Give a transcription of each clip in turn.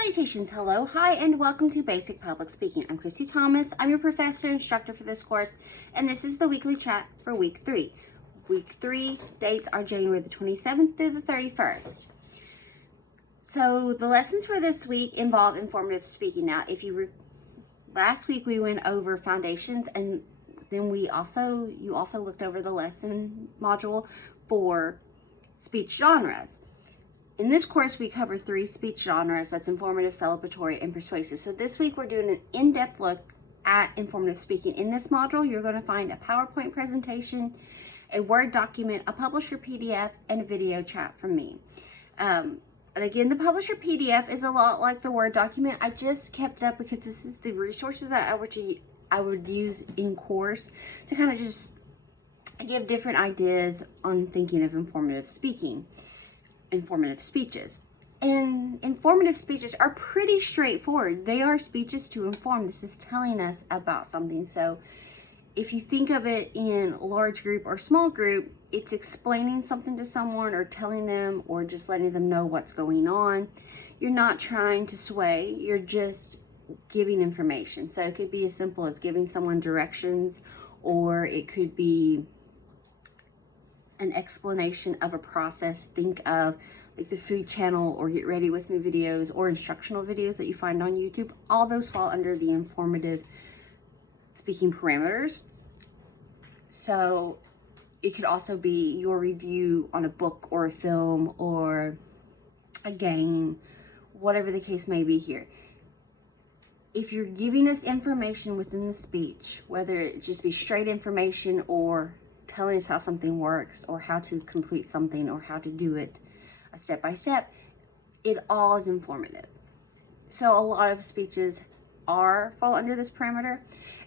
Salutations, hello, hi, and welcome to Basic Public Speaking. I'm Christy Thomas. I'm your professor and instructor for this course, and this is the weekly chat for week 3. Week 3 dates are January the 27th through the 31st. So the lessons for this week involve informative speaking. Now, last week we went over foundations, and then you also looked over the lesson module for speech genres. In this course, we cover 3 speech genres. That's informative, celebratory, and persuasive. So this week, we're doing an in-depth look at informative speaking. In this module, you're going to find a PowerPoint presentation, a Word document, a publisher PDF, and a video chat from me. And again, the publisher PDF is a lot like the Word document. I just kept it up because this is the resources that I would use in course to kind of just give different ideas on thinking of informative speaking. Informative speeches. And informative speeches are pretty straightforward. They are speeches to inform. This is telling us about something. So if you think of it in large group or small group, it's explaining something to someone or telling them or just letting them know what's going on. You're not trying to sway, you're just giving information. So it could be as simple as giving someone directions, or it could be an explanation of a process. Think of like the food channel or get ready with me videos or instructional videos that you find on YouTube. All those fall under the informative speaking parameters. So it could also be your review on a book or a film or a game, whatever the case may be here. If you're giving us information within the speech, whether it just be straight information or telling us how something works or how to complete something or how to do it step by step, it all is informative. So a lot of speeches fall under this parameter.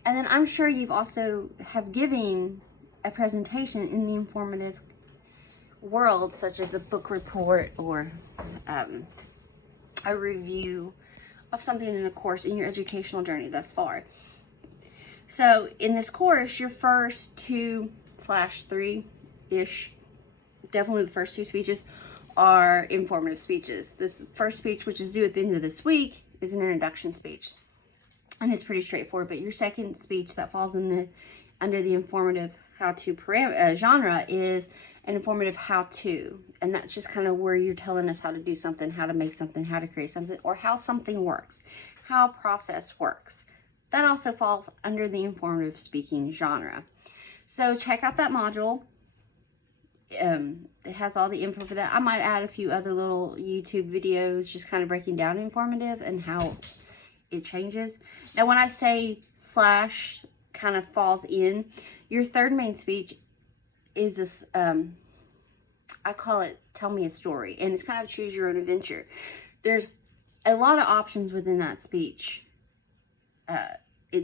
And then I'm sure you've also have given a presentation in the informative world, such as a book report or a review of something in a course in your educational journey thus far. So in this course, your first 2/3-ish, definitely the first 2 speeches, are informative speeches. This first speech, which is due at the end of this week, is an introduction speech, and it's pretty straightforward. But your second speech that falls under the informative how-to genre is an informative how-to, and that's just kind of where you're telling us how to do something, how to make something, how to create something, or how something works, how a process works. That also falls under the informative speaking genre. So check out that module. It has all the info for that. I might add a few other little YouTube videos just kind of breaking down informative and how it changes. Now, when I say slash kind of falls in, your third main speech is this, I call it Tell Me a Story, and it's kind of choose your own adventure. There's a lot of options within that speech.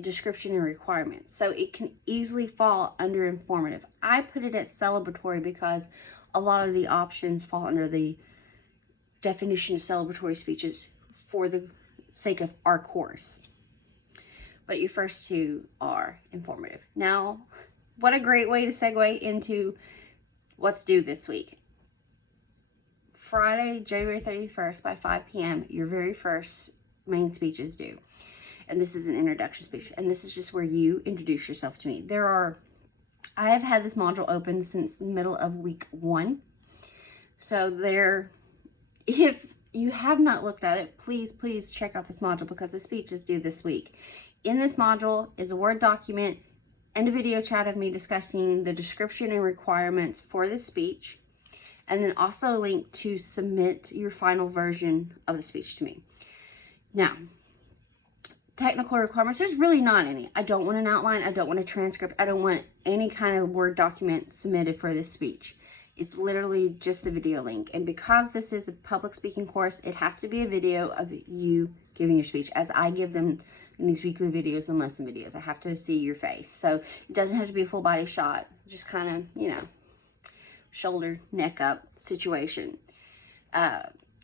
Description and requirements, so it can easily fall under informative. I put it at celebratory because a lot of the options fall under the definition of celebratory speeches for the sake of our course. But your first 2 are informative. Now, what a great way to segue into what's due this week. Friday, January 31st by 5 p.m., your very first main speech is due. And this is an introduction speech, and this is just where you introduce yourself to me. I have had this module open since the middle of week 1. So if you have not looked at it, please check out this module because the speech is due this week. In this module is a Word document and a video chat of me discussing the description and requirements for the speech, and then also a link to submit your final version of the speech to me. Now, technical requirements, there's really not any. I don't want an outline, I don't want a transcript, I don't want any kind of Word document submitted for this speech. It's literally just a video link. And because this is a public speaking course, it has to be a video of you giving your speech, as I give them in these weekly videos and lesson videos. I have to see your face. So it doesn't have to be a full body shot, just kind of, shoulder, neck up situation.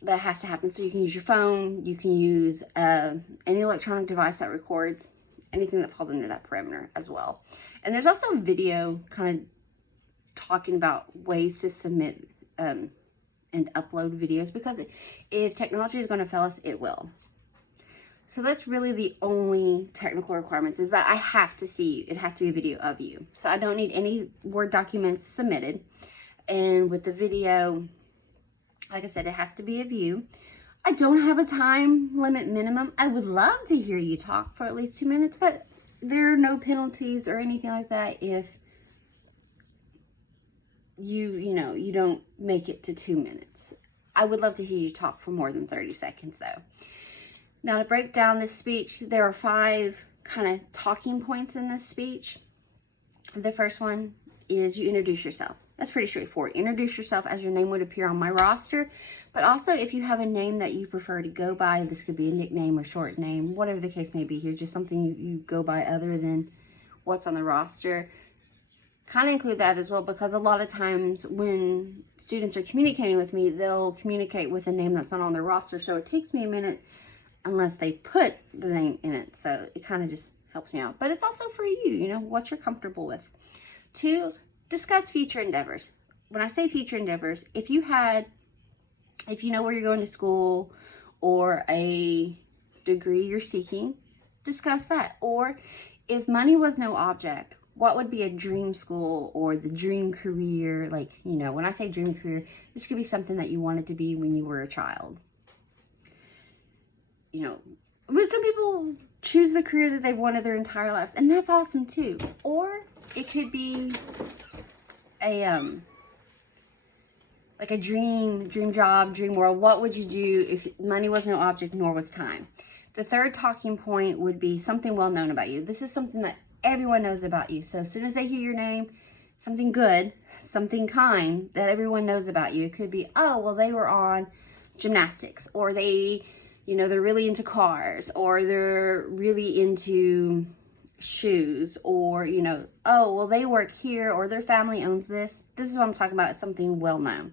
That has to happen. So you can use your phone, you can use any electronic device that records, anything that falls under that parameter as well. And there's also a video kind of talking about ways to submit and upload videos, because if technology is going to fail us, it will. So that's really the only technical requirements, is that I have to see you. It has to be a video of you. So I don't need any Word documents submitted. And with the video, like I said, it has to be of you. I don't have a time limit minimum. I would love to hear you talk for at least 2 minutes, but there are no penalties or anything like that if you don't make it to 2 minutes. I would love to hear you talk for more than 30 seconds though. Now, to break down this speech, there are 5 kind of talking points in this speech. The first one is you introduce yourself. That's pretty straightforward. Introduce yourself as your name would appear on my roster, but also if you have a name that you prefer to go by, this could be a nickname or short name, whatever the case may be here, just something you go by other than what's on the roster. Kind of include that as well, because a lot of times when students are communicating with me, they'll communicate with a name that's not on their roster, so it takes me a minute unless they put the name in it. So it kind of just helps me out. But it's also for you, what you're comfortable with. 2, discuss future endeavors. When I say future endeavors, if you know where you're going to school or a degree you're seeking, discuss that. Or if money was no object, what would be a dream school or the dream career? Like, when I say dream career, this could be something that you wanted to be when you were a child. But some people choose the career that they've wanted their entire lives, and that's awesome too. Or it could be like a dream job, dream world. What would you do if money was no object nor was time? The third talking point would be something well known about you. This is something that everyone knows about you. So as soon as they hear your name, something good, something kind that everyone knows about you. It could be, oh, well, they were on gymnastics, or they're really into cars, or they're really into shoes, or, oh, well, they work here, or their family owns this. This is what I'm talking about, something well known.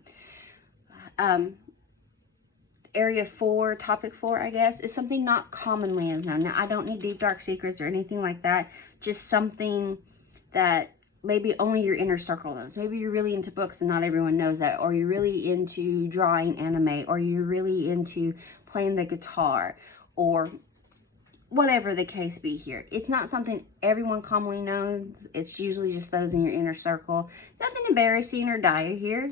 Area 4, topic 4, I guess, is something not commonly as known. Now, I don't need deep, dark secrets or anything like that. Just something that maybe only your inner circle knows. Maybe you're really into books and not everyone knows that. Or you're really into drawing anime. Or you're really into playing the guitar. Or whatever the case be here. It's not something everyone commonly knows. It's usually just those in your inner circle. Nothing embarrassing or dire here.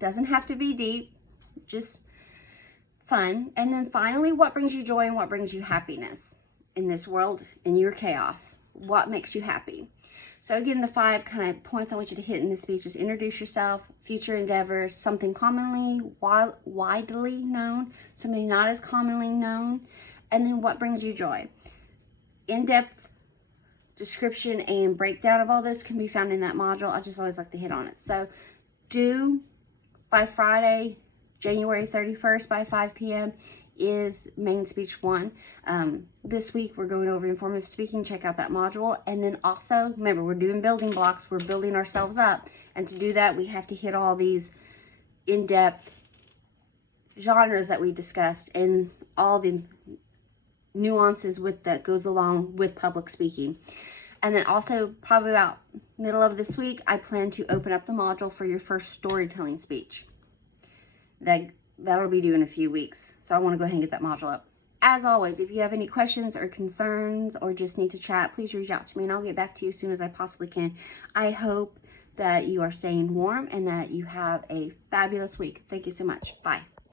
Doesn't have to be deep. Just fun. And then finally, what brings you joy and what brings you happiness in this world, in your chaos? What makes you happy? So again, the 5 kind of points I want you to hit in this speech is introduce yourself, future endeavors, something commonly, widely known, something not as commonly known, and then what brings you joy. In-depth description and breakdown of all this can be found in that module. I just always like to hit on it. So due by Friday, January 31st by 5 p.m. is main speech 1. This week we're going over informative speaking. Check out that module. And then also, remember, we're doing building blocks. We're building ourselves up. And to do that, we have to hit all these in-depth genres that we discussed and all the nuances that goes along with public speaking. And then also, probably about middle of this week, I plan to open up the module for your first storytelling speech. That'll be due in a few weeks. So I want to go ahead and get that module up. As always, if you have any questions or concerns or just need to chat, please reach out to me and I'll get back to you as soon as I possibly can. I hope that you are staying warm and that you have a fabulous week. Thank you so much. Bye.